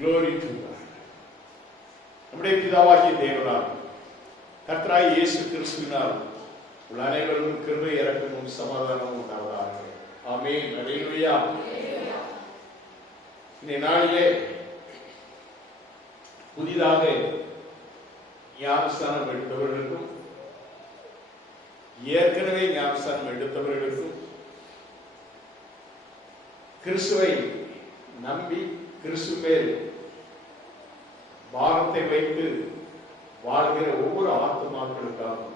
Glory to God. நம்முடைய பிதாவாகிய தேவனால் கர்த்தராகிய இயேசு கிறிஸ்துவினால் உள்ள அனைவருக்கும் கிருபை இரக்கமும் சமாதானமும் உண்டாவதாக. ஆமென். அல்லேலூயா. இந்த நாளிலே புதிதாக ஞானஸ்தானம் எடுத்தவர்களுக்கும் ஏற்கனவே ஞானஸ்தானம் எடுத்தவர்களுக்கும் கிறிஸ்துவை நம்பி கிறிஸ்து மேல் பாரத்தை வைத்து வாழ்கிற ஒவ்வொரு ஆத்துமாக்களுக்காகவும்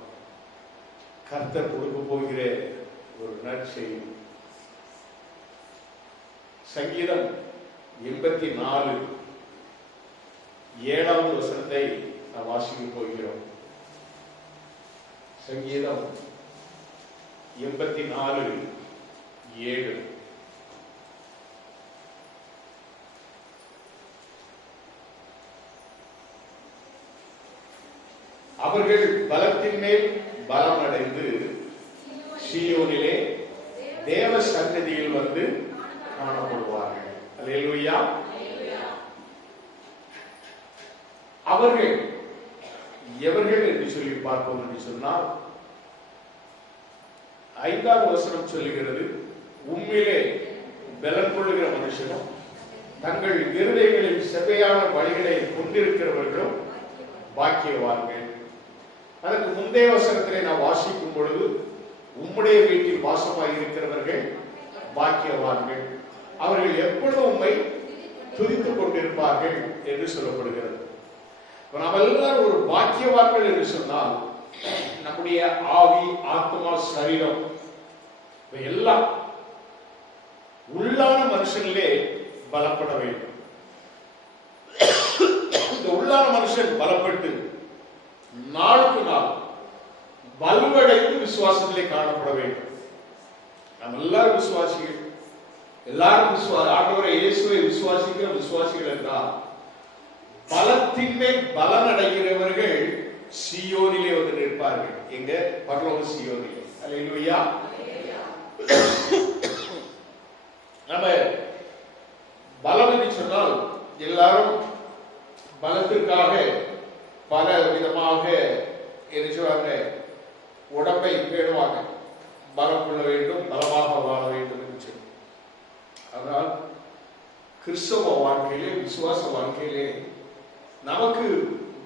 கர்த்தர் கொடுக்க போகிற ஒரு நற்செய்தி. சங்கீதம் 84 7வது வசனத்தை நாம் வாசிக்க போகிறோம். சங்கீதம் 84 7. அவர்கள் பலத்தின் மேல் பலம் அடைந்து சீயோனிலே தேவ சன்னதியில் வந்து காணப்படுவார்கள். அல்லேலூயா. அவர்கள் எவர்கள் என்று சொல்லி பார்ப்போம் என்று சொன்னால் 5வது வசனம் சொல்லுகிறது, உண்மையிலே பலன் கொள்ளுகிற மனுஷனும் தங்கள் இருதயங்களில் செவ்வையான வழிகளை கொண்டிருக்கிறவர்களும் பாக்கியவான்கள். அதற்கு முந்தைய வசனத்திலே நான் வாசிக்கும் பொழுது, உம்முடைய வீட்டில் வாசமாய் இருக்கிறவர்கள் பாக்கியவான்கள், அவர்கள் எப்பொழுதும் உம்மை துதித்துக் கொண்டிருப்பார்கள் என்று சொல்லப்படுகிறது. நாம் எல்லாரும் ஒரு பாக்கியவான்கள் என்று சொன்னால் நம்முடைய ஆவி, ஆத்மா, சரீரம் எல்லாம் உள்ளான மனுஷனிலே பலப்பட வேண்டும். இந்த உள்ளான மனுஷன் பலப்பட்டு நாளுக்கு நாள் வலுவடைந்து விசுவாசத்திலே காணப்பட வேண்டும். நம்ம எல்லாரும் விசுவாசிகள், எல்லாரும் ஆண்டவரை இயேசுவை விசுவாசிக்கிற விசுவாசிகள் என்றால் பலத்தின் மேல் பலன் அடைகிறவர்கள் சீயோனிலே வந்து நிற்பார்கள். எங்க? பரலோக சீயோனிலே. அல்லேலூயா. நம்ம பலம் என்று சொன்னால் எல்லாரும் பலத்திற்காக பல விதமாக உடம்பை பேணுவாங்க. பலம் கொள்ள வேண்டும், பலமாக வாழ வேண்டும் என்று சொல்லி. ஆனால் கிறிஸ்தவ வாழ்க்கையிலே, விசுவாச வாழ்க்கையிலே நமக்கு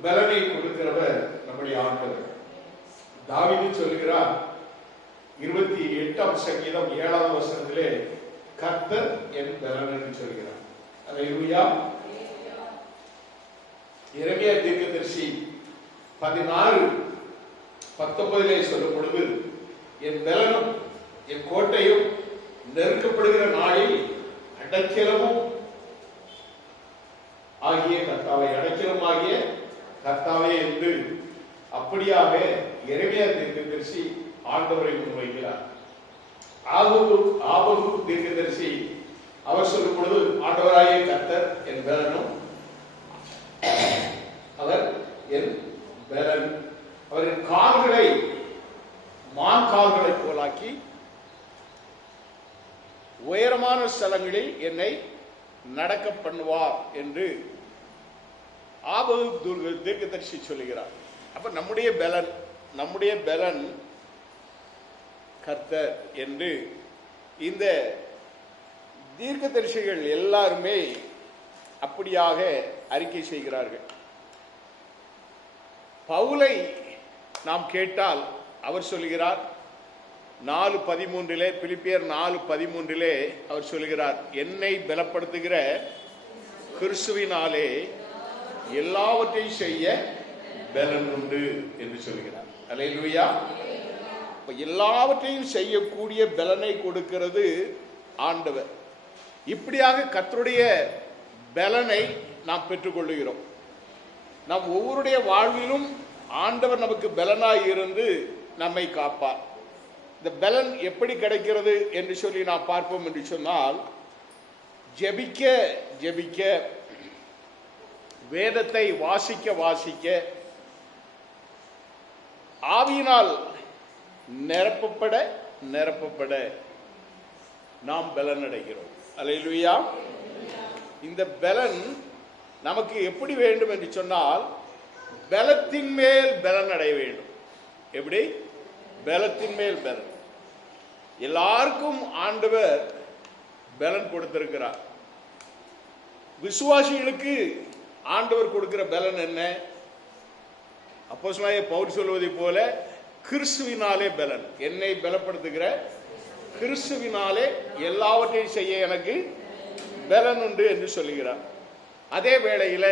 பலனை கொடுக்கிறவர் நம்முடைய ஆண்டவர். தாவீது சொல்கிறார் 28ஆம் சங்கீதம் 7வது வசனத்திலே, கர்த்தர் என் பலன் என்று சொல்கிறார். அல்லேலூயா. எரேமியா தீர்க்கதரிசி 16:19 சொல்லும் பொழுது, என் பலனும் என் கோட்டையும் நெருக்கப்படுகிற நாளில் அடைக்கலமும் ஆகிய கர்த்தாவே, அடைக்கலமாகிய கர்த்தாவே என்று அப்படியாக எரேமியா தீர்க்கதரிசி ஆண்டவரை முன்வைக்கிறார். ஆபகு தீர்க்கதரிசி அவர் சொல்லும் பொழுது, ஆண்டவராகிய கர்த்தர் என் பலனும் அவர் என் பலன், அவரின் கால்களை மான் கால்களை போலாக்கி உயரமான ஸ்தலங்களில் என்னை நடக்க பண்ணுவார் என்று ஆபகு தீர்க்கதரிசி சொல்லுகிறார். அப்ப நம்முடைய பலன் கர்த்தர் என்று இந்த தீர்க்கதரிசிகள் எல்லாருமே அப்படியாக அறிக்கை செய்கிறார்கள். பவுலை நாம் கேட்டால் அவர் சொல்கிறார் 4:13, பிலிப்பியர் 4:13 அவர் சொல்கிறார், என்னை பலப்படுத்துகிற கிறிஸ்துவினாலே எல்லாவற்றையும் செய்ய பலன் உண்டு என்று சொல்கிறார். அல்லேலூயா. எல்லாவற்றையும் செய்யக்கூடிய பலனை கொடுக்கிறது ஆண்டவர். இப்படியாக கர்த்தருடைய பலனை நாம் பெற்றுக்கொள்ளுகிறோம். நாம் ஒவ்வொருடைய வாழ்விலும் ஆண்டவர் நமக்கு பலனாய் இருந்து நம்மை காப்பார். இந்த பலன் எப்படி கிடைக்கிறது என்று சொல்லி நாம் பார்ப்போம் என்று சொன்னால், ஜெபிக்க ஜெபிக்க, வேதத்தை வாசிக்க வாசிக்க, ஆவியினால் நிரப்பப்பட நிரப்பப்பட நாம் பலன் அடைகிறோம். அல்லேலூயா. இந்த பலன் நமக்கு எப்படி வேண்டும் என்று சொன்னால் பலத்தின் மேல் பலன் அடைய வேண்டும். எப்படி? பலத்தின் மேல் பலன். எல்லாருக்கும் ஆண்டவர் பலன் கொடுத்திருக்கிறார். விசுவாசிகளுக்கு ஆண்டவர் கொடுக்கிற பலன் என்ன? அப்போஸ்தலனாகிய பவுல் சொல்வதை போல கிறிஸ்துவினாலே பலன், என்னை பலப்படுத்துகிற கிறிஸ்துவினாலே எல்லாவற்றையும் செய்ய எனக்கு பலன் உண்டு என்று சொல்லுகிறார். அதே வேளையில்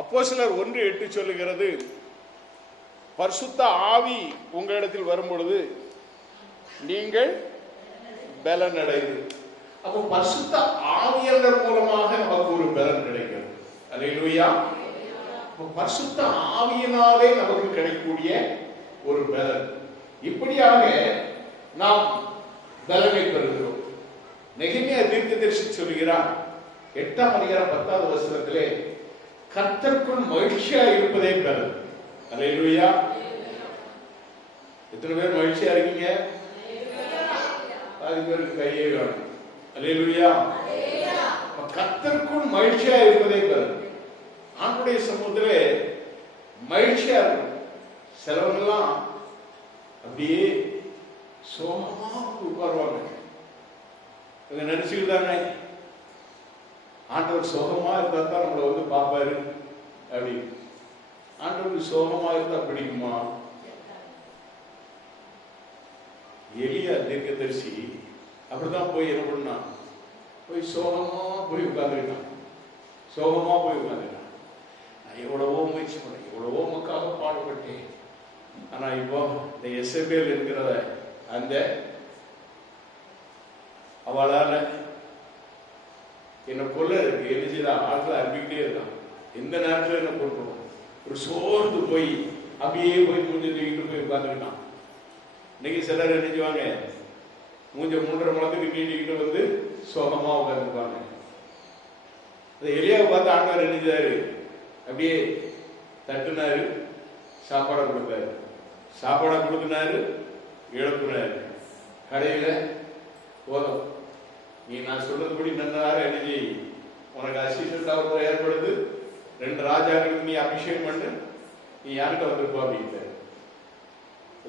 அப்போஸ்தலர் 1:8 சொல்லுகிறது, பரிசுத்த ஆவி உங்களிடத்தில் வரும் பொழுது நீங்கள் பலன் அடைந்து. அப்போ பரிசுத்த ஆவியானவர் மூலமாக நமக்கு ஒரு பலன் கிடைக்கிறது. அல்லேலூயா. பரிசுத்த ஆவியினாலே நமக்கு கிடைக்கக்கூடிய ஒரு பலன். இப்படியாக நாம் பலனை பெறுகிறோம். நெகேமியா தீர்க்கதரிசி சொல்கிறார் 8ஆம் அதிகாரம் 10வது வசனத்திலே, கர்த்தருக்குள் மகிழ்ச்சியா இருப்பதே பலன். அல்லேலூயா. எத்தனை பேர் மகிழ்ச்சியா இருக்கீங்க? பாதி பேருக்கு கையே வேணும். அல்லேலூயா. கர்த்தருக்குள் மகிழ்ச்சியா இருப்பதே பலன். ஆண்டுடைய சமூகத்திலே மகிழ்ச்சியா இருக்கும். சிலவங்கெல்லாம் அப்படியே சோகமா உட்காருவாங்க. இவங்க நினைச்சுக்கிட்டாங்க ஆண்டவர் சோகமா இருந்தா தான் நம்மளை வந்து பார்ப்பாரு அப்படி. ஆண்டவருக்கு சோகமா இருந்தா பிடிக்குமா? எலியா தீர்க்கதரிசி அப்படிதான் போய் என்ன பண்ணா, போய் சோகமா போய் உட்கார்ந்துட்டான். சோகமா போய் உட்கார்ந்துட்டான். நான் எவ்வளவோ முயற்சி பண்ணேன், எவ்வளவோ மக்களாக பாடுபட்டேன். ஆனா இப்போ இந்த எசபேல் என்கிற அந்த அவளால என்ன கொல்ல இருக்கு, என்ன செய்தான், ஆட்களை அனுப்பிக்கிட்டே இருக்கான். எந்த நேரத்தில் என்ன கொள்றோம், ஒரு சோர்ந்து போய் அப்படியே போய் மூஞ்ச தூக்கிட்டு போய் உட்கார்ந்துருக்கான். இன்னைக்கு சிலர் என்ன செய்வாங்க, மூஞ்ச 3.5 முழத்துக்கு நீட்டிக்கிட்டு வந்து சோகமா உட்கார்ந்துருப்பாங்க. இந்த எலியாவை பார்த்து ஆண்டவர் என்ன செய்தாரு, அப்படியே தட்டுனாரு, சாப்பாடை கொடுத்தாரு. சாப்பாடை கொடுத்தினாரு, இழப்புனாரு. கடையில போதும், நீ நான் சொல்றதுபடி நன்னாரு என்ன செய், உனக்கு அசிஸ்டன்ட் அவர் ஏற்படுது, 2 ராஜாக்களுக்கு நீ அபிஷேகம் பண்ணு, நீ யார்கிட்ட வந்திருப்பா அப்படின்ட்டு.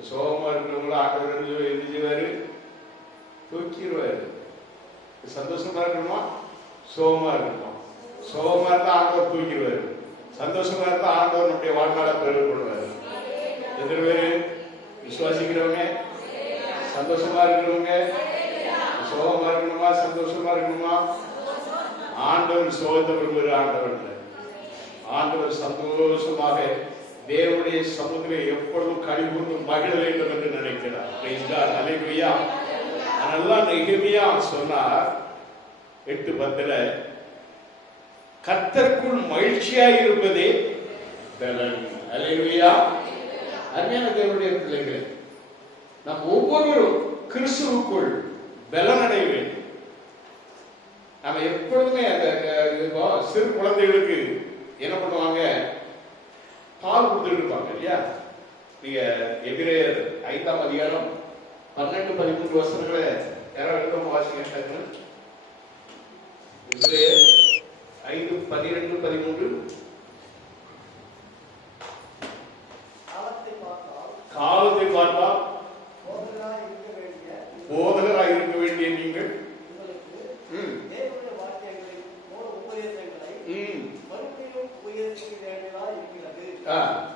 சோகமா இருக்கிறவங்கள ஆண்டவர் என்ன செய்வாரு, தூக்கிடுவாரு. சந்தோஷமா இருக்கணுமா, சோகமா இருக்கணுமா? சோகமா இருந்தா ஆண்டவர் தூக்கிடுவாரு, சந்தோஷமா இருந்தா ஆண்டவர் நம்முடைய வாழ்நாள பெருமைப்படுவாரு. எத்தனை பேரு விசுவாசிக்கிறவங்க, சந்தோஷமா இருக்கிறவங்க? சோகமா இருக்கணுமா, சந்தோஷமா இருக்கணுமா? ஆண்டவர் சோகத்தை விரும்புகிற ஆண்டவர். ஆண்டவர் சந்தோஷமாக தேவனுடைய சமூகத்திலே எப்பொழுதும் கழிவுந்து மகிழ வேண்டும் என்று நினைக்கிறார். அல்லேலூயா. அதனால நெகேமியா சொன்னார் 8:10, கர்த்தருக்குள் மகிழ்ச்சியாய் இருப்பதே பலன். அல்லேலூயா. அருமையான தேவனுடைய பிள்ளைகளே, நாம் ஒவ்வொருவரும் கிறிஸ்துவுக்குள் பலன் அடைய வேண்டும். நம்ம எப்பொழுதுமே அந்த சிறு குழந்தைகளுக்கு என்ன பண்ணுவாங்க, பால் கொடுத்துட்டு இருப்பாங்க இல்லையா? நீங்க எபிரேயர் 5ஆம் அதிகாரம் 12-13 வசனங்களை யாராவது எழுத வாசிக்க. எபிரேயர் 5:12-13. காலத்தை பார்த்தால் போதகராக இருக்க வேண்டிய நீங்கள்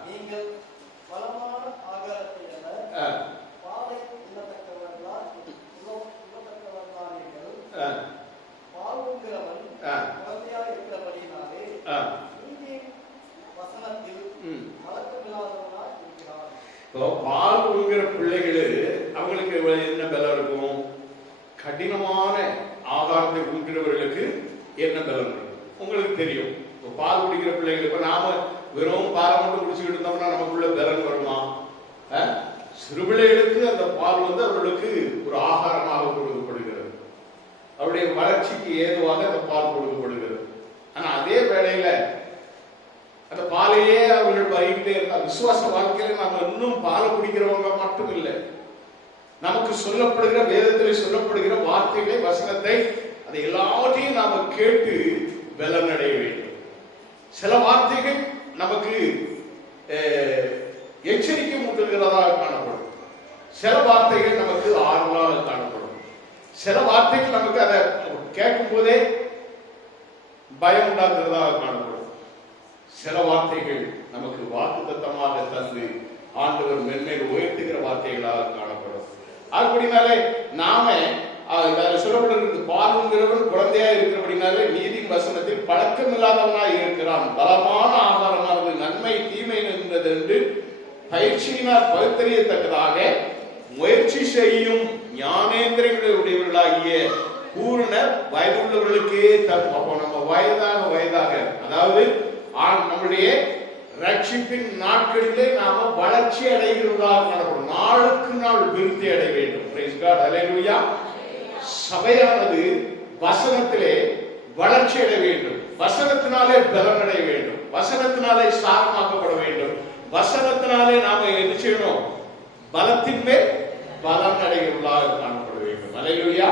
நீங்கள் பலமான ஆகாரத்தை பாலை உள்ளத்தக்கவர்களால் பால் உண்கிறவன் குழந்தையாக இருக்கிறபடினாலே நீதியின் வசனத்தில் வழக்கமில்லாதவனாய் இருக்கிறான். பால் உண்கிற பிள்ளைகளு அவங்களுக்கு என்ன பலம் இருக்கும்? கடினமான ஆகாரத்தை உண்கிறவர்களுக்கு என்ன பலம் இருக்கும் உங்களுக்கு தெரியும். பால் குடிக்கிற பிள்ளைகள், இப்ப நாம வெறும் பாலை மட்டும் குடிச்சுக்கிட்டு இருந்தோம்னா நமக்குள்ள பலன் வருமா? சிறு பிள்ளைகளுக்கு அந்த பால் வந்து அவர்களுக்கு ஒரு ஆகாரமாக கொடுக்கப்படுகிறது, அவருடைய வளர்ச்சிக்கு ஏதுவாக அந்த பால் கொடுக்கப்படுகிறது. ஆனா அதே வேளையில அந்த பாலையே அவர்கள் பருகிட்டே இருந்தா, விசுவாச வாழ்க்கையில நாம இன்னும் பாலை குடிக்கிறவங்க மட்டும் இல்லை, நமக்கு சொல்லப்படுகிற வேதத்தில் சொல்லப்படுகிற வார்த்தைகளை, வசனத்தை, அதை எல்லாவற்றையும் நாம கேட்டு பலனடைய வேண்டும். சில வார்த்தைகள் நமக்கு எச்சரிக்கை மூட்டுகிறதாக காணப்படும். சில வார்த்தைகள் நமக்கு ஆறுதலாக காணப்படும். சில வார்த்தைகள் நமக்கு அதை கேட்கும் போதே பயம் உண்டாக்குறதாக காணப்படும். சில வார்த்தைகள் நமக்கு வாக்குத்தத்தமாக தந்து ஆண்டவர் மென்மேல் உயர்த்துகிற வார்த்தைகளாக காணப்படும். அப்படினாலே நாம சொல்லப்படுகிறது, பாலுங்கிறவன் குழந்தையா இருக்கிறபடினாலே நீதியின் வசனத்தில் பழக்கம் இல்லாதவனாய் இருக்கிறான். பலமான ஆகாரமானது நன்மை தீமை என்பது என்று பயிற்சியினால் பகுத்தறியத்தக்கதாக முயற்சி செய்யும் ஞானேந்திரங்களுடையவர்களாகிய பூரண வயதுள்ளவர்களுக்கே தரும். அப்போ நம்ம வயதாக அதாவது நம்முடைய ரட்சிப்பின் நாட்களிலே நாம வளர்ச்சி அடைகிறதாக காணப்படும். நாளுக்கு நாள் விருத்தி அடைய வேண்டும். பிரைஸ் காட், ஹல்லேலூயா. சபையானது வசனத்திலே வளர்ச்சி அடைய வேண்டும். வசனத்தினாலே பலன் அடைய வேண்டும். வசனத்தினாலே சாரமாக்கப்பட வேண்டும். வசனத்தினாலே நாம என்ன செய்யணும்? பலத்தின் மேல் பலன் அடைகிறவர்களாக காணப்பட வேண்டும். ஹல்லேலூயா.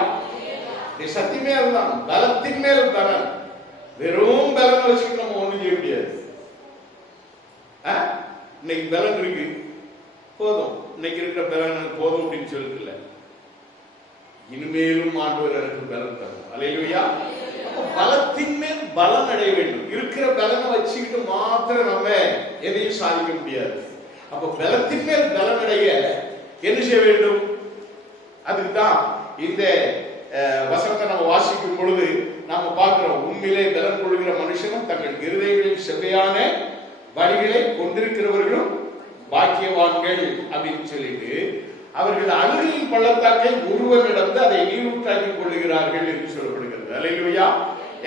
சத்தியமே அதுதான், பலத்தின் மேல் பலன். வெறும் பலன் வச்சுட்டு நம்ம ஒண்ணும் செய்ய முடியாது. இன்னைக்கு பலன் இருக்கு, போதும், இன்னைக்கு இருக்கிற பலன் போதும் அப்படின்னு சொல்லிட்டு இல்ல, இனிமேலும் ஆண்டவர் எனக்கு பலன் தரும். ஹல்லேலூயா. பலத்தின் மேல் பலன் அடைய வேண்டும். இருக்கிற பலனை வச்சுக்கிட்டு மாத்திரம் நம்ம எதையும் சாதிக்க முடியாது. அப்ப பலத்தின் மேல் பலன் அடைய என்ன செய்ய வேண்டும்? அதுக்குதான் இந்த வசனத்தை நம்ம வாசிக்கும் பொழுது நாம பார்க்கிறோம், உண்மையிலே பலன் கொள்கிற மனுஷனும் தங்கள் இருதயங்களில் செவ்வையான வழிகளை கொண்டிருக்கிறவர்களும் பாக்கியவான்கள் அப்படின்னு சொல்லிட்டு, அவர்கள் அழுகையின் பள்ளத்தாக்கை உருவம் நடந்து அதை நீரூற்றாக்கிக் கொள்ளுகிறார்கள் என்று சொல்லப்படுகிறது. ஹல்லேலூயா.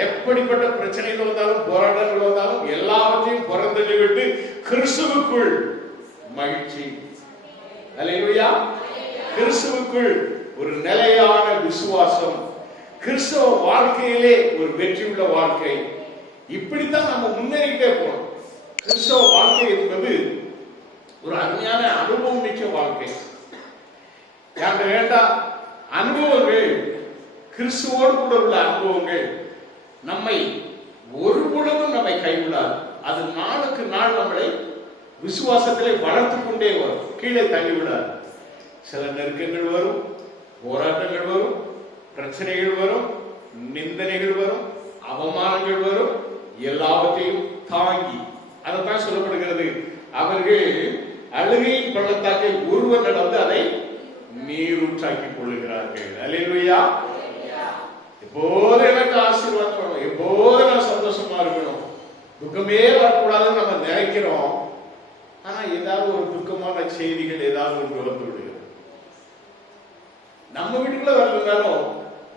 எப்படிப்பட்ட பிரச்சனைகள் வந்தாலும் போராட்டங்கள் வந்தாலும் எல்லாவற்றையும் புறந்தள்ளிவிட்டு கிறிஸ்துவுக்குள் மகிழ்ச்சி. ஹல்லேலூயா. கிறிஸ்துவுக்குள் ஒரு நிலையான விசுவாசம், கிறிஸ்தவ வாழ்க்கையிலே ஒரு வெற்றியுள்ள வாழ்க்கை. இப்படித்தான் நம்ம முன்னேறிட்டே போறோம். கிறிஸ்தவ வாழ்க்கை என்பது ஒரு அருமையான அனுபவம் மிக்க வாழ்க்கை. வேண்டாம், அனுபவங்கள், கிறிஸ்துவோடு கூட உள்ள அனுபவங்கள் நம்மை ஒரு பொழுதும் நம்மை கைவிடாது. அது நாளுக்கு நாள் நம்மளை விசுவாசத்திலே வளர்த்து கொண்டே வரும், கீழே தள்ளிவிடாது. சில நெருக்கங்கள் வரும், போராட்டங்கள் வரும், பிரச்சனைகள் வரும், நிந்தனைகள் வரும், அவமானங்கள் வரும். எல்லாவற்றையும் தாங்கி, அதைத்தான் சொல்லப்படுகிறது, அவர்கள் அழுகையின் பள்ளத்தாக்கை உருவ நடந்து அதை நீரூற்றாக்கிக் கொள்ளுகிறார்கள். ஹல்லேலூயா. எப்போது எனக்கு ஆசீர்வாதம் வேணும், எப்போது நான் சந்தோஷமா இருக்கணும், துக்கமே வரக்கூடாதுன்னு நம்ம நினைக்கிறோம். ஆனா ஏதாவது ஒரு துக்கமான செய்திகள் ஏதாவது ஒன்று வந்து விடுகிறது. நம்ம வீட்டுக்குள்ள வரலனாலும்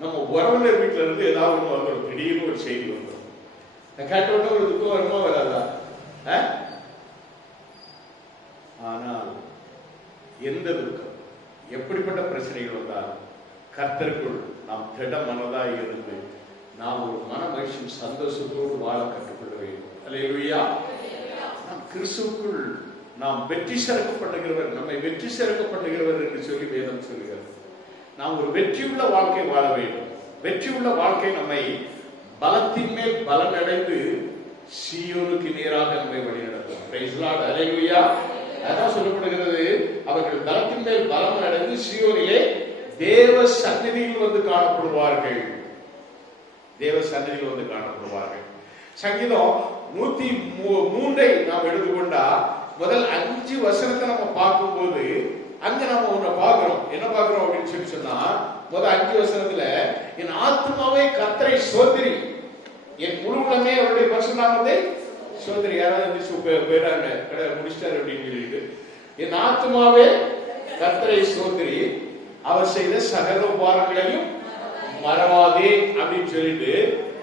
நம்ம உறவினர் வீட்டுல இருந்து ஏதாவது ஒன்று வந்துடும், திடீர்னு ஒரு செய்தி வந்துடும். கேட்ட உடனே ஒரு துக்கம் வருமா வராதா? ஆனால் எந்த துக்கம், எப்படிப்பட்ட பிரச்சனைகள் வந்தாலும் கர்த்தருக்குள் நாம் திட மனதாய் இருந்து நாம் ஒரு மன மகிழ்ச்சி சந்தோஷத்தோடு வாழ கற்றுக்கொள்ள வேண்டும். ஹல்லேலூயா. நாம் கிறிஸ்துவுக்குள் நாம் வெற்றி சிறக்கப்படுகிறவர், நம்மை வெற்றி சிறக்கப்படுகிறவர் என்று சொல்லி வேதம் சொல்கிறது. நாம் ஒரு வெற்றியுள்ள வாழ்க்கை வாழ வேண்டும். வெற்றியுள்ள வாழ்க்கை நம்மை பலத்தின் மேல் பலன் அடைந்து சீயோனுக்கு நேராக நம்மை வழிநடத்தும். Praise Lord. ஹல்லேலூயா. அதான் சொல்லப்படுகிறது, அவர்கள் பலத்தின் மேல் பலம் அடைந்து சீயோனிலே தேவ சந்நிதியில் வந்து காணப்படுவார்கள். தேவ சந்நிதியில் வந்து காணப்படுவார்கள். சங்கீதம் 103 நாம் எடுத்துக்கொண்டா முதல் 5 வசனத்தை நம்ம பார்க்கும்போது அங்க நம்ம ஒன்றை பார்க்கிறோம். என்ன பார்க்கிறோம் அப்படின்னு சொல்லி சொன்னா, முதல் 5 வசனத்துல, என் ஆத்மாவே கர்த்தரை ஸ்தோத்திரி, என் முழு உலகமே அவருடைய பரிசுத்தநாமத்தை ஸ்தோத்திரி. யாராவது போயிடாங்க முடிச்சிட்டாரு அப்படின்னு சொல்லிட்டு, என் ஆத்மாவே கர்த்தரை ஸ்தோத்திரி, அவர் செய்த சகல உபகாரங்களையும் மறவாதே அப்படின்னு சொல்லிட்டு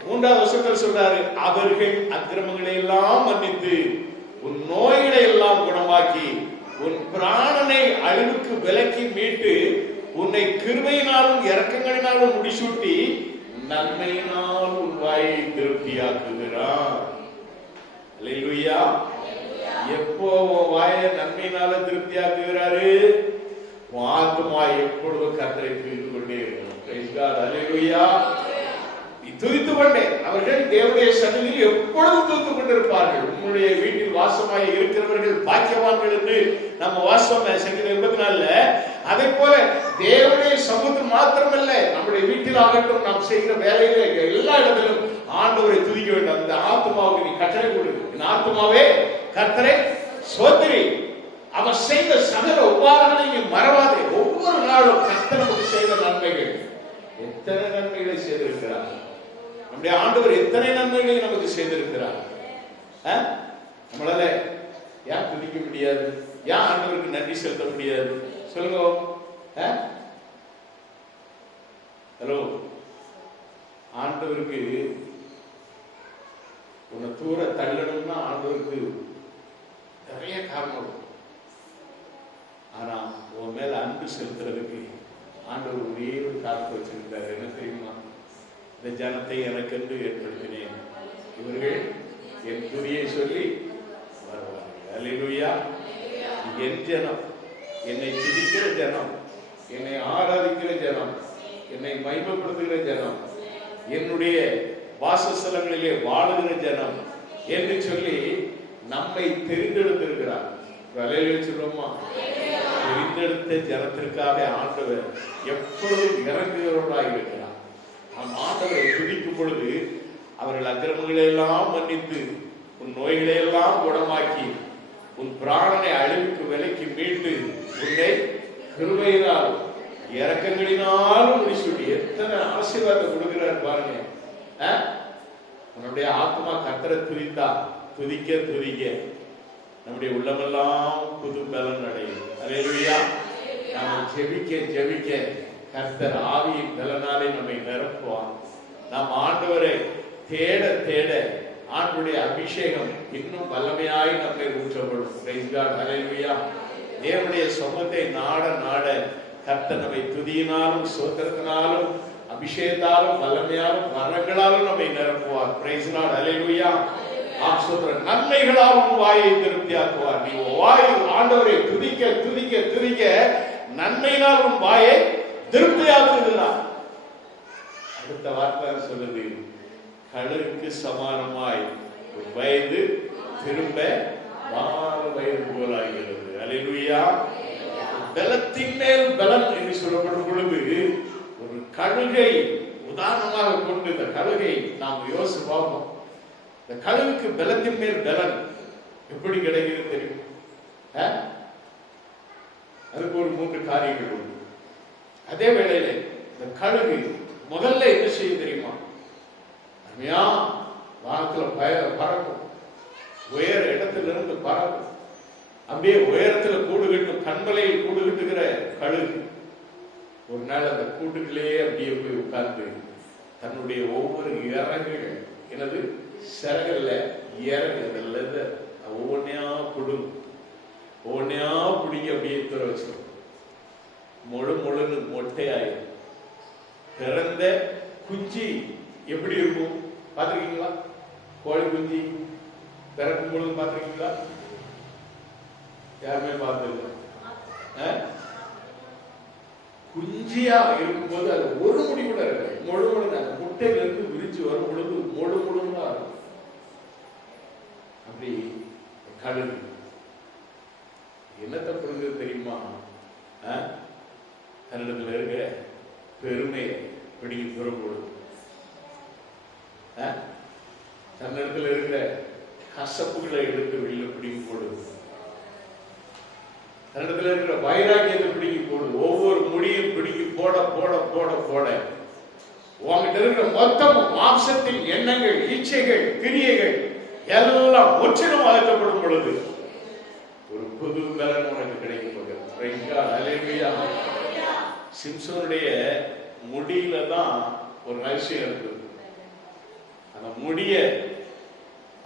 3வது வசனத்தில் சொல்றாரு, அவர்கள் அக்கிரமங்களை எல்லாம் மன்னித்து உன் நோய்களை எல்லாம் குணமாக்கி உன் பிராணனை அழிவுக்கு விலக்கி மீட்டு உன்னை கிருபையினாலும் இரக்கங்களினாலும் முடிசூட்டி நன்மையினால் உன் வாயை திருப்தியாக்குகிறார். அல்லேலூயா. எப்போ உன் வாயை நன்மையினால திருப்தியாக்குகிறாரு? உன் ஆத்துமா எப்பொழுதும் கர்த்தரை துதித்து கொண்டே இருக்கணும். Praise God. அல்லேலூயா. துதித்து கொண்டே அவர்கள் தேவனுடைய சன்னதியில் எப்பொழுதும் துதித்து கொண்டிருப்பார்கள். உங்களுடைய வீட்டில் வாசமாய் இருக்கிறவர்கள் பாக்கியவான்கள் என்று நம்ம வாசம் சங்கீதம் 84. அதே போல தேவனுடைய சமூகத்தில் மாத்திரமல்ல, நம்முடைய வீட்டில் ஆகட்டும், நாம் செய்கிற வேலையில எல்லா இடத்திலும் ஆண்டவரை துதிக்க வேண்டும். அந்த ஆத்மாவுக்கு நீ கட்டளை கொடு. என் ஆத்மாவே கர்த்தரை ஸ்தோத்திரி, அவர் செய்த சகல உபகாரங்களை நீ மறவாதே. ஒவ்வொரு நாளும் கர்த்தர் நமக்கு செய்த நன்மைகள், எத்தனை நன்மைகளை செய்திருக்கிறார் நம்முடைய ஆண்டவர், எத்தனை நன்மைகளை நமக்கு செய்திருக்கிறார். நம்மளால ஏன் துதிக்க முடியாது? ஏன் ஆண்டவருக்கு நன்றி செலுத்த முடியாது? சொல்லுங்க. ஹலோ, ஆண்டவருக்கு உன்னை தூர தள்ளணும்னா ஆண்டவருக்கு நிறைய காரணம். ஆனா உன் மேல அன்பு செலுத்துறதுக்கு ஆண்டவர் ஒரே ஒரு காரணத்தை வச்சிருந்தார். என்ன தெரியுமா? இந்த ஜனத்தை எனக்கென்று ஏற்படுத்தினேன், இவர்கள் என் துதியை சொல்லி வருவார்கள். அல்லேலூயா. என் ஜனம், என்னை துதிக்கிற ஜனம், என்னை ஆராதிக்கிற ஜனம், என்னை மகிமைப்படுத்துகிற ஜனம், என்னுடைய வாசஸ்தலங்களிலே வாழுகிற ஜனம் என்று சொல்லி நம்மை தெரிந்தெடுத்திருக்கிறார். வேலையில சொல்லுவோமா? தெரிந்தெடுத்த ஜனத்திற்காக ஆண்டவர் எப்பொழுதும் இறங்குகிறவர்களாக இருக்கிறார். நாம் ஆண்டவரை துதிக்கும் பொழுது அவர்கள் அக்கிரமங்களை எல்லாம் மன்னித்து, உன் நோய்களை எல்லாம் குணமாக்கி, உன் பிராணனை அழிவுக்கு விலைக்கு மீட்டு, உன்னை கிருபையினாலும் இரக்கங்களினாலும் முடிச்சுடி எத்தனை ஆசீர்வாதத்தை கொடுக்கிறார் பாருங்க. நம்முடைய ஆத்மா கர்த்தரை துதித்தா, துதிக்க துதிக்க நம்முடைய உள்ளமெல்லாம் புது பலன் அடையும். அல்லேலூயா. நாம் ஜெபிக்க ஜெபிக்க கர்த்தர் ஆவியின் பலனாலே நம்மை நிரப்புவார். நாம் ஆண்டவரை தேட தேட ஆண்டவருடைய அபிஷேகம் இன்னும் வல்லமையாய் நம்மை ஊற்றப்படும். Price God. அல்லேலூயா. தேவனுடைய சமூகத்தை நாட நாட கர்த்தர் நம்மை துதியினாலும் ஸ்தோத்திரத்தினாலும் அபிஷேகத்தாலும் வல்லமையாலும் வரங்களாலும் நம்மை நிரப்புவார். Price God. அல்லேலூயா. நன்மைகளால் உன் வாயை திருப்தியாக்குவார். நீ வாய் ஆண்டவரை துதிக்க துதிக்க துதிக்க நன்மையினால் உன் வாயை திருப்தியாக்குகிறார். அடுத்த வார்த்தை சொல்லுது, கழுகுக்கு சமானமாய் வயது திரும்ப மாற வயது போலாகிறது. அல்லேலூயா. பலத்தின் மேல் பலன் என்று சொல்லப்படும் பொழுது ஒரு கழுகை உதாரணமாக கொண்டு இந்த கழுகை நாம் யோசிச்சு பார்ப்போம். இந்த கழுகுக்கு பலத்தின் மேல் பலன் எப்படி கிடைக்கிறது தெரியும்? அதுக்கு ஒரு 3 காரியங்கள் உண்டு. அதே வேளையில இந்த கழுகு முதல்ல என்ன செய்ய தெரியுமா? வானத்துல பறக்கும், உயர இடத்துல இருந்து பறக்கும், அப்படியே உயரத்துல கூடு கட்டும், கண்மலையில் கூடு கட்டுகிற கழுகு ஒரு நாள் அந்த கூட்டுக்குள்ளேயே அப்படியே போய் உட்கார்ந்து தன்னுடைய ஒவ்வொரு இறகுகள், எனது சிறகல்ல இறகு ஒவ்வொன்னையா கொடுங்க, ஒவ்வொன்னையா பிடிக்க அப்படியே துற வச்சிடும். முழு முழுன்னு மொட்டையாயிடும். பிறந்த குஞ்சு எப்படி இருக்கும் பார்த்திருக்கீங்களா? கோழி குஞ்சு பிறக்கும் பொழுது பார்த்திருக்கீங்களா? யாருமே பார்த்திருக்கோம். குஞ்சியா இருக்கும்போது அது ஒரு முடி கூட இருக்காது. முழு முழு அந்த முட்டையில இருந்து விரிச்சு வரும் பொழுது முழு முழுன்னு இருக்கும். அப்படி கழுகு என்னத்தை புரிஞ்சது தெரியுமா? தன்னிடத்துல இருக்க பெருமையை பிடிங்கி புறப்படும். தன்னிடத்துல இருக்கிற கசப்புகளை எடுத்து வெளியில பிடிங்கி போடுது. தன்னிடத்துல இருக்கிற வைராக்கியத்தை பிடிங்கி போடுது. ஒவ்வொரு முடியும் பிடிங்கி போட போட போட போட உங்ககிட்ட இருக்கிற மொத்தம் மாம்சத்தின் எண்ணங்கள், இச்சைகள், கிரியைகள் எல்லாம் முற்றிலும் அகற்றப்படும் பொழுது ஒரு புது பலன் உனக்கு கிடைக்க போகிறது. சிம்சோனுடைய முடியில தான் ஒரு ரகசியம் இருக்குது. அந்த முடிய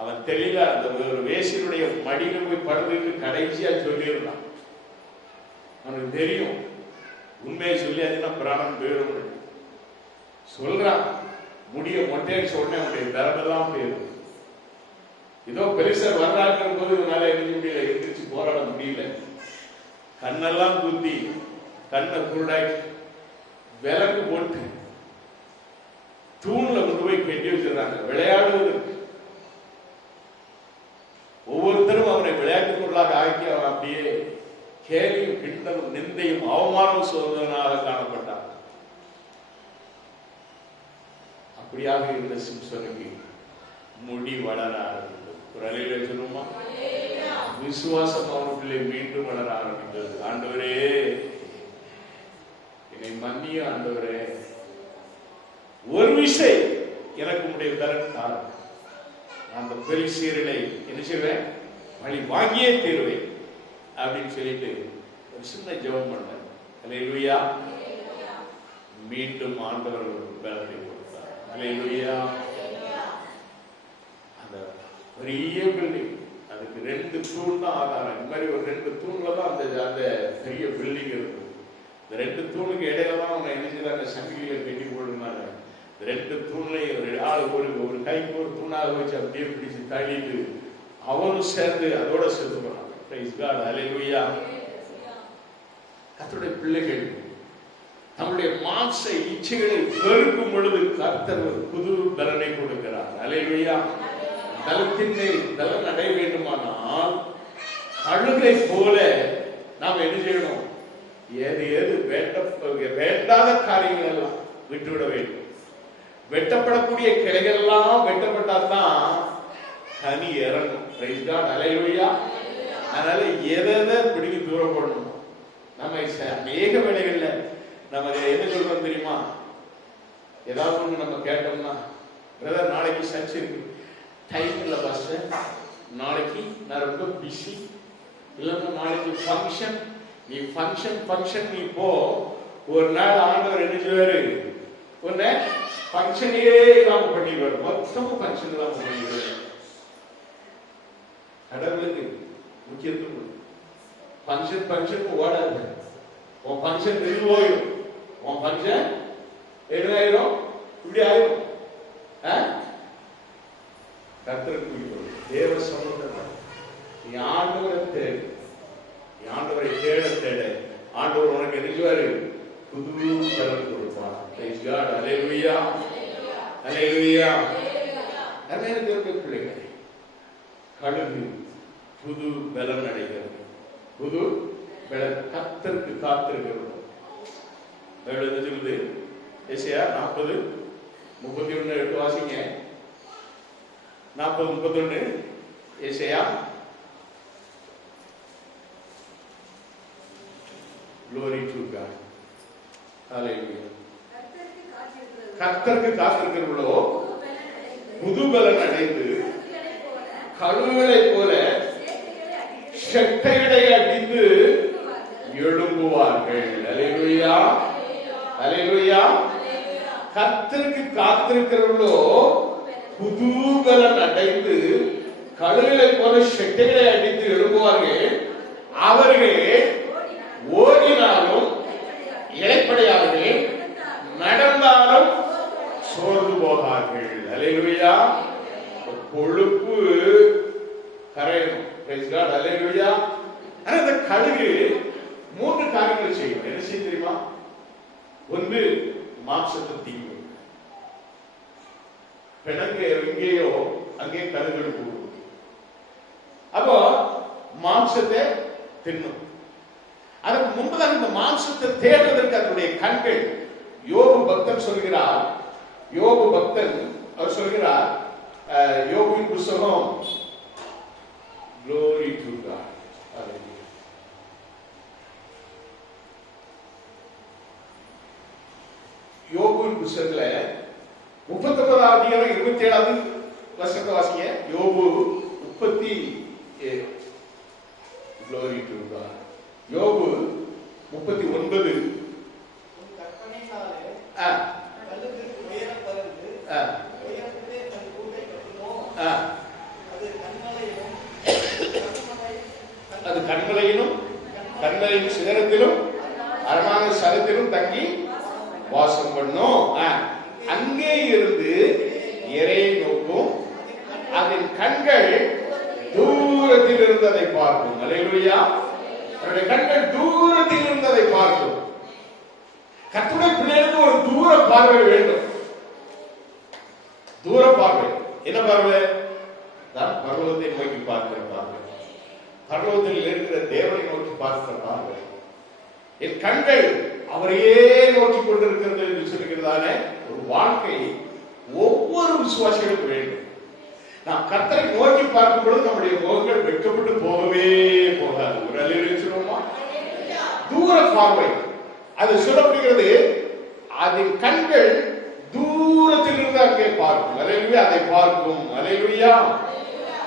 அவன் தெளிவா அந்த ஒரு வேசியனுடைய மடியில போய் படுத்துட்டு கடைசியா சொல்லியிருந்தான். அவனுக்கு தெரியும் உண்மையை சொல்லியாச்சுன்னா பிராணம் போயிடும் சொல்றான். முடிய மொட்டைன்னு சொன்னே அவனுடைய திறமெல்லாம் போயிடும். ஏதோ பெருசர் வர்றாங்கிற போது இவனால எழுத முடியல, எந்திரிச்சு போராட முடியல. கண்ணெல்லாம் குத்தி கண்ணை குருடாக்கி விளக்கு போட்டு தூண்ல கொண்டு போய் கட்டி வச்சிருக்காங்க விளையாடுவதற்கு. ஒவ்வொருத்தரும் அவனை விளையாட்டு பொருளாக ஆக்கி அவன் அப்படியே கேலியும் கிண்டலும் நிந்தையும் அவமானம் சோதனாக காணப்பட்டான். அப்படியாக இருந்த சிம்சனுக்கு முடி வளர ஆரம்பித்தது. ஒரு அலையில சொல்லுமா, விசுவாசம் அவனுக்குள்ளே மீண்டும் வளர ஆரம்பித்தது. ஆண்டவரே என்னை மன்னிய ஆண்டவரே, ஒரு விசை எனக்கு உடைய பலன் தாரும். அந்த பெலிஸ்தியர்களை என்ன செய்வேன், வழி வாங்கியே தீர்வேன் அப்படின்னு சொல்லிட்டு ஒரு சின்ன ஜெபம் பண்ணார். அல்லேலூயா. மீண்டும் ஆண்டவர் பலத்தை கொடுத்தார். அல்லேலூயா. அந்த பெரிய பில்டிங், அதுக்கு 2 தூண் தான் ஆதாரம். இந்த மாதிரி ஒரு 2 தூண்ல தான் அந்த பெரிய பில்டிங் இருக்குது. இந்த 2 தூணுக்கு இடையில தான் அவங்க என்ன செய்தாங்க, சங்கிலியை கட்டி போடுனாங்க. 2 தூண்லையும் ஒரு கைக்கு ஒரு தூணாக வச்சு அப்படியே பிடிச்சு தள்ளிட்டு அவனும் சேர்ந்து அதோட சேர்த்து போனாங்க. Praise God. அல்லேலூயா. கர்த்தருடைய பிள்ளைகள் நம்முடைய மாம்ச இச்சைகளை வெறுக்கும் பொழுது கர்த்தர் புது பலனை கொடுக்கிறார். அல்லேலூயா. பலத்தினை பலன் அடைய வேண்டுமானால் கழுகை போல நாம் என்ன செய்யணும், ஏது வேண்டாத காரியங்கள் எல்லாம் விட்டுவிட வேண்டும். வெட்டப்படக்கூடிய கிளைகள் எல்லாம் வெட்டப்பட்டாதான் கனி இறங்கும். Praise God. அல்லேலூயா. அதனால எதை பிடிக்கி தூரம் போடணும். நம்ம அநேக வேலைகள்ல நம்ம என்ன சொல்றோம் தெரியுமா, ஏதாவது ஒண்ணு நம்ம கேட்டோம்னா, பிரதர் நாளைக்கு சர்ச் இருக்கு, டைம் இல்லை பாஸ்டர், நாளைக்கு நான் ரொம்ப பிஸி, இல்லைன்னா நாளைக்கு ஃபங்க்ஷன், நீ ஃபங்க்ஷன் நீ போ. ஒரு நாள் ஆண்டவர் என்ன செய்வாரு, ஒன்னு ஃபங்க்ஷனே இல்லாம பண்ணிடுவாரு, மொத்தமும் ஃபங்க்ஷன் இல்லாம பண்ணிடுவாரு. கடவுளுக்கு முக்கியத்துவம் ஃபங்க்ஷன் ஓடாது. உன் ஃபங்க்ஷன் நின்று போயிடும், உன் ஃபங்க்ஷன் என்ன ஆயிரும், இப்படி ஆயிரும். கர்த்தருக்கு தேவ சமூகத்தை நீ ஆண்டவரை தேடு, நீ ஆண்டவரை தேட தேட ஆண்டவர் உனக்கு நினைச்சுவாரு, புது பலன் கொடுப்பார். Praise God. அல்லேலூயா. அல்லேலூயா. அநேக பிள்ளைகள் கழுகு புது பலன் அடைகிறது. புது பலன் கர்த்தருக்கு காத்திருக்கிறது. சொல்லுது எசையா 40:31 எடுத்து வாசிங்க. 40:31 Isaiah. Glory to God. Hallelujah. கர்த்தருக்கு காத்திருக்கிறவர்களோ புது பலன் அடைந்து கழுகுகளைப் போல செட்டைகளை அடித்து எழும்புவார்கள். அல்லேலூயா. அல்லேலூயா. கர்த்தருக்கு காத்திருக்கிறவர்களோ புது பலன் அடைந்து கழுகுகளைப் போல செட்டைகளை அடித்து எழும்புவார்கள். அவர்கள் ஓடினாலும் இளைப்படையார்கள், நடந்தாலும் சோர்ந்து போகார்கள். அல்லேலூயா. கொழுப்பு கரையணும். Price God. அல்லேலூயா. ஆனா இந்த கழுகு 3 காரியங்களை செய்யும். என்ன செய்யும் தெரியுமா? ஒன்று, மாம்சத்தை தீங்கும். பிணங்க எங்கேயோ அங்கே கழுகு போகும். அப்போ மாம்சத்தை தின்னும். அதற்கு முன்பதாக இந்த மாம்சத்தை தேடுவதற்கு அதனுடைய கண்கள், யோபு பக்தன் சொல்கிறார், யோபு பக்தன் அவர் சொல்கிறார், யோபுவின் புத்தகம் Glory to God. Hallelujah. யோபுவின் புத்தகத்துல 39வது அதிகாரம் 27வது வசனத்தை வாசிங்க. யோபு 37. Glory to God. யோபு 39. அது கண்மலையிலும் கண்மலையின் சிகரத்திலும் அரமான சரத்திலும் தங்கி வாசம் பண்ணும். அங்கே இருந்து இறையை நோக்கும், அதன் கண்கள் தூரத்தில் இருந்ததை பார்க்கும். அல்லேலூயா. அவருடைய கண்கள் தூரத்தில் இருந்ததை பார்க்கும். கர்த்தருடைய பிள்ளைகளுக்கு ஒரு தூர பார்வை வேண்டும். தூர பார்வை. என்ன பார்வை? தான் பரலோகத்தை நோக்கி பார்க்கிற பார்வை, பரலோகத்தில் இருக்கிற தேவனை நோக்கி பார்க்கிற பார்வை. என் கண்கள் அவரையே நோக்கி கொண்டிருக்கிறது என்று சொல்லுகிறதான ஒரு வாழ்க்கை ஒவ்வொரு விசுவாசிகளுக்கும் வேண்டும். நாம் கர்த்தரை நோக்கி பார்க்கும் பொழுது நம்முடைய முகங்கள் வெட்கப்பட்டு போகவே போகாது. ஒரு அல்லேலூயா சொல்லுவோமா? தூர பார்வை அது சொல்லப்படுகிறது. அதன் கண்கள் தூரத்தில் இருந்து அங்கே பார்க்கும். அல்லேலூயா, அதை பார்க்கும். அல்லேலூயா,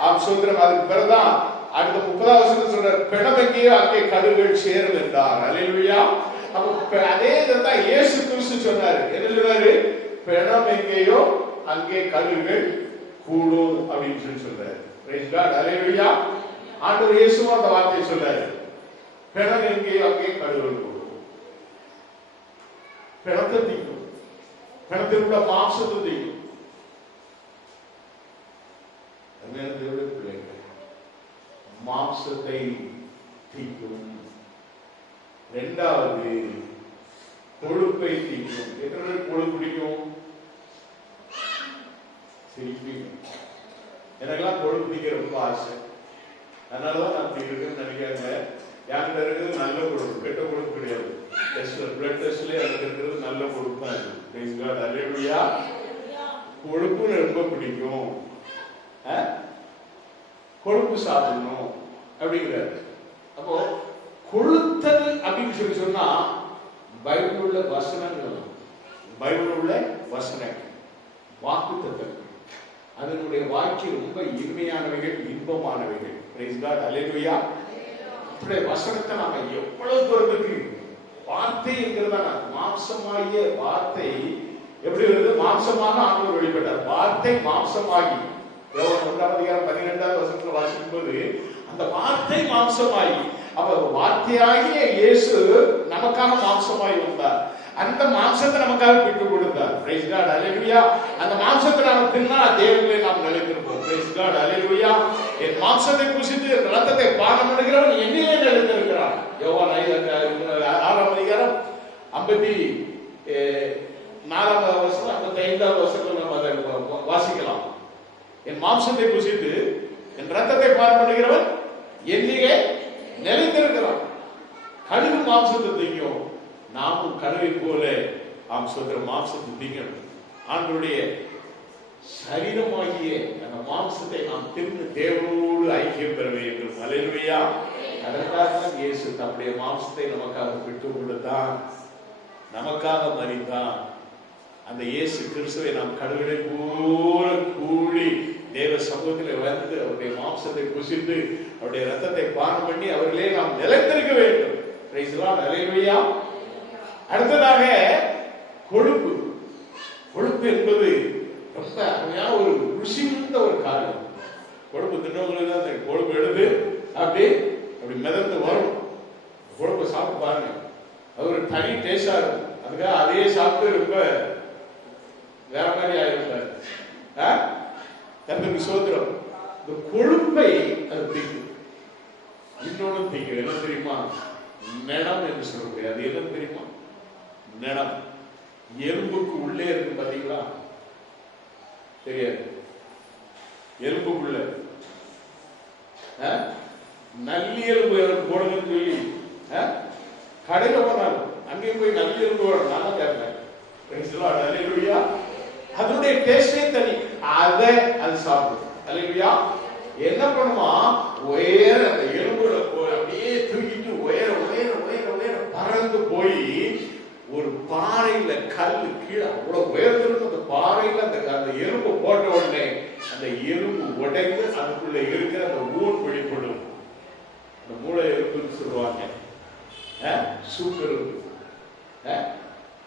ஆம் சோதரம். அதுக்கு பிறகுதான் அடுத்த 30வது வசனம் சொல்றார், பிணமெங்கேயோ அங்கே கழுகுகள் சேரும் என்றார். அல்லேலூயா. அப்ப அதே தான் இயேசு கிறிஸ்து சொன்னாரு. என்ன சொல்றாரு? பிணமெங்கேயோ அங்கே கழுகுகள் கூடும் அப்படின்னு சொல்லி சொல்றாரு. Praise God. அல்லேலூயா. ஆண்டவர் இயேசுவும் அந்த வார்த்தையை சொல்றாரு. பிணம் எங்கேயோ அங்கே கழுகுகள் கூடும். பிணத்தை தீக்கும், பிணத்தில் உள்ள மாம்சத்தை தீக்கும். மாம்சத்தை தீக்கும். இரண்டாவது கொழுப்பை தீக்கும். எத்தனை பேர் கொழுப்பு பிடிக்கும்? எனக்கெல்லாம் கொழுப்பு பிடிக்க ரொம்ப ஆசை. அதனாலதான் நான் தீர்க்கணும்னு நினைக்காங்க. யார்கிட்ட இருக்கிறது நல்ல கொழுப்பு, கெட்ட கொழுப்பு கிடையாது. பிளட் டெஸ்ட்ல எனக்கு இருக்கிறது நல்ல கொழுப்பு தான் இருக்கு. அல்லேலூயா. கொழுப்பு ரொம்ப பிடிக்கும். கொழுப்பு சாப்பிடணும் அப்படிங்கிறாரு. அப்போ கொழுத்தல் அப்படின்னு சொல்லி சொன்னா பைபிள் உள்ள வசனங்கள், பைபிள் உள்ள வசனங்கள், வாக்குத்தத்தங்கள், அதனுடைய வாக்கியம் ரொம்ப இனிமையானவைகள், இன்பமானவைகள். Price God. அல்லேலூயா. இப்படி வசனத்தை நாம எவ்வளவு தூரத்துக்கு, வார்த்தை என்கிறதான மாம்சமாகிய வார்த்தை எப்படி வருது? மாம்சமாக ஆண்டவர் வெளிப்பட்டார். வார்த்தை மாம்சமாகி, யோவான் 1:12 வசனத்துல வாசிக்கும் போது அந்த வார்த்தை மாம்சமாகி, அப்ப வார்த்தையாகிய இயேசு நமக்காக மாம்சமாகி வந்தார். அந்த மாம்சத்தை நமக்காக விட்டு கொடுத்தார். Praise God. அல்லேலூயா. அந்த மாம்சத்தை நாம் தின்னா தேவனிலே நாம் நிலைத்திருப்போம். Price God. அல்லேலூயா. என் மாம்சத்தை புசித்து என் ரத்தத்தை பானம் பண்ணுகிறவன் என்னிலே நிலைத்திருக்கிறான். யோவான் 6:55 55வது வசனத்துல நம்ம அதை வாசிக்கலாம். என் மாம்சத்தை புசித்து என் ரத்தத்தை பானம் பண்ணுகிறவன் என்னிலே நிலைத்திருக்கிறான். கழுகு மாம்சத்தை திங்கும், நாமும் கழுகை போல மாம்சத்தை திங்கணும். ஆண்டவருடைய சரீரமாகிய அந்த மாம்சத்தை நாம் தின்னு தேவனோடு ஐக்கியம் பெற வேண்டும். அல்லேலூயா. அதற்காக தான் இயேசு தம்முடைய மாம்சத்தை நமக்காக விட்டு கொடுத்தான், நமக்காக மரித்தான். அந்த இயேசு கிறிஸ்துவை நாம் கழுகுகளை போல கூடி தேவ சமூகத்தில் வந்து அவருடைய மாம்சத்தை புசித்து அவருடைய ரத்தத்தை பானம் பண்ணி அவர்களே நாம் நிலைத்திருக்க வேண்டும். Praise the Lord. அல்லேலூயா. அடுத்ததாக கொழுப்பு. கொழுப்பு என்பது ரொம்ப அருமையான ஒரு ருசி மிகுந்த ஒரு காரியம். கொழுப்பு தின்னவங்களுக்கு அந்த கொழுப்பு எடுத்து அப்படி மிதந்து வரும். கொழுப்பை சாப்பிட்டு பாருங்க, அது ஒரு தனி டேஸ்டா இருக்கும். அதுக்காக அதையே சாப்பிட்டு ரொம்ப வேற மாதிரி ஆயிருந்தார். கர்த்தருக்கு ஸ்தோத்திரம். இந்த கொழுப்பை அது தீக்கும். இன்னொன்னு தீக்கும். என்ன தெரியுமா? நெடம் என்று சொல்லக்கூடிய, அது என்ன தெரியுமா? நெடம். எலும்புக்கு உள்ளே இருக்கு பாத்தீங்களா? தெரியாது. எலும்புக்குள்ள நல்லியலும்பு எனக்கு போடுங்கன்னு சொல்லி கடையில போனாலும் அங்கேயும் போய் நல்லியலும்பு நானும் கேட்பேன். அல்லேலூயா. அதனுடைய டேஸ்டே தனி. அதை அது சாப்பிடும். அல்லேலூயா. என்ன பண்ணுமா? உயர அந்த எலும்புல அப்படியே தூக்கிட்டு உயர உயர உயர உயர பறந்து போய் ஒரு பாறையில கல்லு கீழே அவ்வளவு உயர்ந்திருக்கும். அந்த பாறையில அந்த எலும்பு போட்ட உடனே அந்த எலும்பு உடைந்து அதுக்குள்ள இருக்கிற அந்த ஊன் வெளிப்படும். அந்த மூளை எலும்புன்னு சொல்லுவாங்க, சூப்பர் எலும்பு.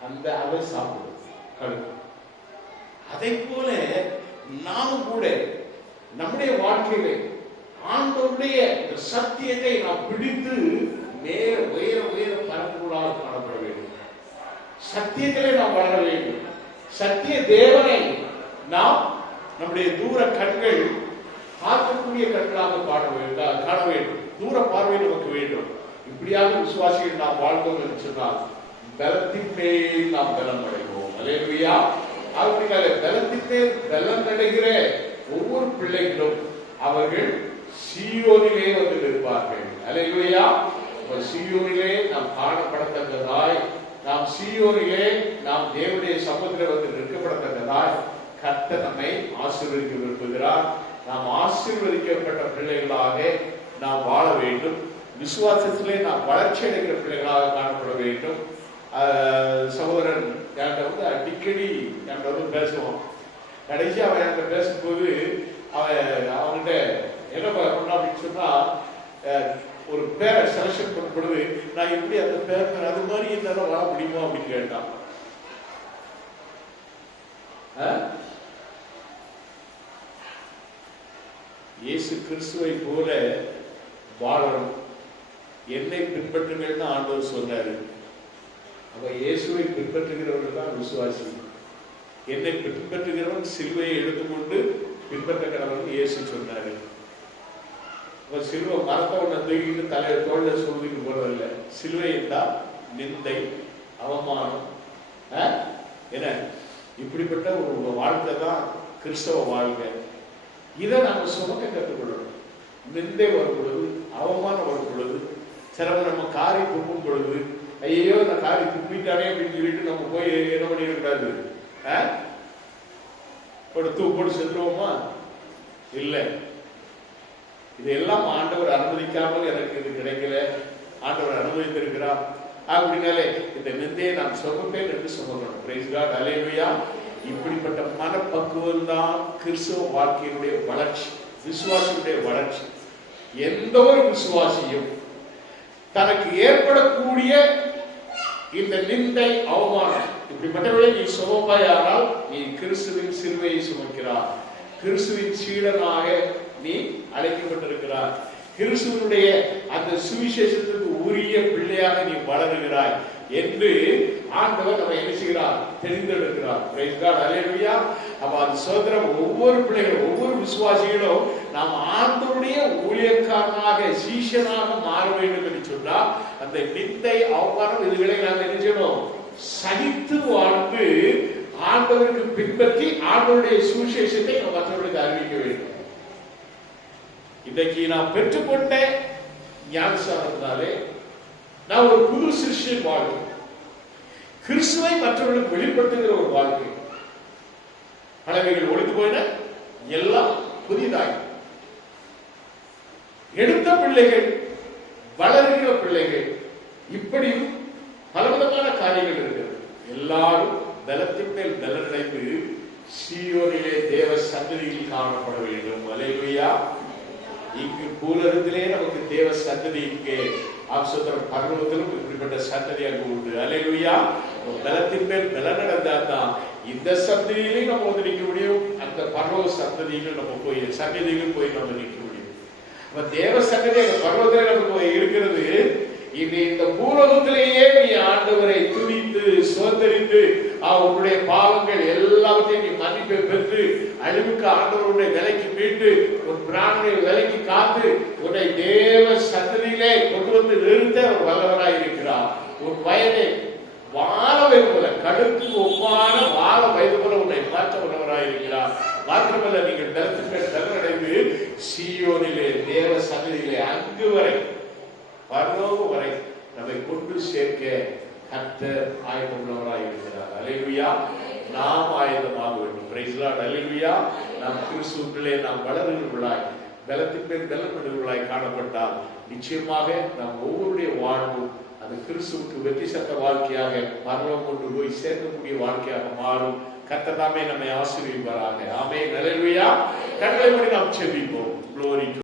அந்த அதை சாப்பிடும் கழுகு. அதை போல நாமும் கூட நம்முடைய வாழ்க்கையிலே ஆண்டவருடைய சத்தியத்தை நாம் பிடித்து மேல உயர உயர பரப்புகளாக காணப்பட வேண்டும். சத்தியத்திலே நாம் வளர வேண்டும். சத்திய தேவனை நாம் நம்முடைய தூர கண்கள் பார்க்கக்கூடிய கண்களாக காண வேண்டும். தூர பார்வை நமக்கு வேண்டும். இப்படியாக விசுவாசிகள் நாம் வாழ்ந்தோம் என்று சொன்னால் பலத்தின் மேல் நாம் பலம் அடைவோம். அல்லேலூயா. அப்படினாலே பலத்திலே பலம் அடைகிற ஒவ்வொரு பிள்ளைகளும் அவர்கள் சீயோனிலே வந்து நிற்பார்கள். அல்லேலூயா. சீயோனிலே நாம் காணப்படத்தக்கதாய், நாம் சீயோனிலே நாம் தேவனுடைய சமூகத்தில் வந்து நிற்கப்படத்தக்கதாய் கர்த்தர் நம்மை ஆசீர்வதிக்க விரும்புகிறார். நாம் ஆசீர்வதிக்கப்பட்ட பிள்ளைகளாக நாம் வாழ வேண்டும். விசுவாசத்திலே நாம் வளர்ச்சி அடைகிற பிள்ளைகளாக காணப்பட வேண்டும். சகோதரன் என்கிட்ட வந்து அடிக்கடி என்கிட்ட வந்து பேசுவான். கடைசி அவன் என்கிட்ட பேசும்போது அவன்கிட்ட என்ன பண்ண அப்படின்னு சொன்னா, ஒரு பேரை செலக்ஷன் பண்ணும் பொழுது நான் எப்படி அந்த பேர் அது மாதிரி என்னால வர முடியுமா அப்படின்னு கேட்டான். இயேசு கிறிஸ்துவை போல வாழணும், என்னை பின்பற்றுங்கள்னு ஆண்டவர் சொன்னாரு. அப்ப இயேசுவை பின்பற்றுகிறவர்கள் தான் விசுவாசி. என்னை பின்பற்றுகிறவன் சிலுவையை எடுத்துக்கொண்டு பின்பற்ற கடவுள் இயேசு சொன்னாரு. சிலுவை மரத்தை ஒண்ணு தூக்கிட்டு தலையை தோல்ல சொல்லிட்டு போறதில்லை. சிலுவை என்றால் நிந்தை, அவமானம், என்ன இப்படிப்பட்ட ஒரு வாழ்க்கை தான் கிறிஸ்தவ வாழ்க்கை. இதை நாம சுமக்க கற்றுக்கொள்ளணும். நிந்தை வரும் பொழுது, அவமானம் வரும் பொழுது, சிலவங்க நம்ம காரி துப்பும் பொழுது, ஐயோ நான் காரி துப்பிட்டானே அப்படின்னு சொல்லிட்டு நம்ம போய் என்ன பண்ணிடக்கூடாது, போட்டு செத்துருவோமா? இல்லை. இதெல்லாம் ஆண்டவர் அனுமதிக்காமல் எனக்கு இது கிடைக்கல, ஆண்டவர் அனுமதித்திருக்கிறார் அப்படின்னாலே இந்த நிந்தையை நான் சுமப்பேன் என்று சுமக்கணும். Price God. அல்லேலூயா. இப்படிப்பட்ட மனப்பக்குவம் தான் கிறிஸ்தவ வாழ்க்கையினுடைய வளர்ச்சி, விசுவாசியுடைய வளர்ச்சி. எந்த ஒரு விசுவாசியும் தனக்கு ஏற்படக்கூடிய இந்த நிந்தை, அவமானம் இப்படிப்பட்டவளை நீ சுமப்பாயானால் நீ கிறிஸ்துவின் சிலுவையை சுமக்கிறார், கிறிஸ்துவின் சீடனாக நீ அழைக்கப்பட்டிருக்கிறார், கிறிஸ்துவனுடைய அந்த சுவிசேஷத்துக்கு உரிய பிள்ளையாக நீ வளருகிறாய் என்று ஆண்டவர் நம்ம என்ன செய்கிறார், தெரிந்தெடுக்கிறார். Price God. அல்லேலூயா. அப்ப அந்த சோதரம் ஒவ்வொரு பிள்ளைகளும், ஒவ்வொரு விசுவாசிகளும் நாம் ஆண்டவருடைய ஊழியக்காரனாக, சீஷனாக மாற வேண்டும் என்று சொன்னால் அந்த நிந்தை, அவமானம் இதுகளை நாம் என்ன செய்யணும், சகித்து வாழ்ந்து ஆண்டவருக்கு பின்பற்றி ஆண்டவருடைய சுவிசேஷத்தை நாம் மற்றவர்களுக்கு அறிவிக்க வேண்டும். இன்றைக்கு நான் பெற்றுக்கொண்ட ஞானஸ்நானத்தினாலே நான் ஒரு புது சிருஷ்டியின் வாழ்க்கை, கிறிஸ்துவை மற்றவர்களுக்கு வெளிப்படுத்துகிற ஒரு வாழ்க்கை. பழமைகள் ஒழித்து போயின, எல்லாம் புதிதாய் எடுத்த பிள்ளைகள், வளர்கிற பிள்ளைகள், இப்படியும் பலவிதமான காரியங்கள் இருக்கிறது. எல்லாரும் பலத்தின் மேல் பலனடைந்து சீயோனிலே தேவ சந்ததியில் காணப்பட வேண்டும். அல்லேலூயா. இங்கு பூலகத்திலே நமக்கு தேவ சந்ததி, இங்கே ஆப்சோத்திரம் பர்வதத்திலும் இப்படிப்பட்ட சந்ததி அங்கு உண்டு. அல்லேலூயா. பலத்தின் மேல் பலனடைந்தால்தான் இந்த சந்ததியிலையும் நம்ம வந்து நிற்க முடியும், அந்த பர்வத சந்ததியிலும் நம்ம போய் சந்ததியிலும் போய் நம்ம நிற்க முடியும். தேவ சந்ததி அந்த பர்வத்திலே நமக்கு இருக்கிறது. இது இந்த பூலோகத்திலேயே நீ ஆண்டவரை துதித்து சோதரித்து உன்னுடைய பாவங்கள் எல்லாத்தையும் நீ மன்னிப்பை பெற்று அழிவுக்கு ஆண்டவருடைய விலைக்கு மீட்டு உன் பிராணனை விலைக்கு காத்து உன்னை தேவ சந்ததியிலே கொண்டு வந்து நிறுத்த வல்லவராய் இருக்கிறார். உன் வயதை வாழ வயது போல, கடுக்கு ஒப்பான வாழ வயது போல உன்னை மாற்ற வல்லவராய் இருக்கிறார். மாத்திரமல்ல, நீங்கள் தரனடைந்து சீயோனிலே தேவ சந்ததியிலே அங்கு வரை, பரலோகம் வரை நம்மை கொண்டு சேர்க்க கர்த்தர் ஆயத்தமுள்ளவராய் இருக்கிறார். அல்லேலூயா. நாம் ஆயத்தமாக வேண்டும். Praise Lord. அல்லேலூயா. நாம் கிறிஸ்துவிலே நாம் வளருகிறவர்களாய், பலத்தின் மேல் பலப்படுகிறவர்களாய் காணப்பட்டால் நிச்சயமாக நாம் ஒவ்வொருடைய வாழ்வும் அந்த கிறிஸ்துவுக்கு வெற்றி சட்ட வாழ்க்கையாக பரலோகம் கொண்டு போய் சேர்க்கக்கூடிய வாழ்க்கையாக மாறும். கர்த்தர் தாமே நம்மை ஆசீர்வதிப்பாராக. ஆமென். அல்லேலூயா. கண்களை மூடி நாம் ஜெபிப்போம். Glory to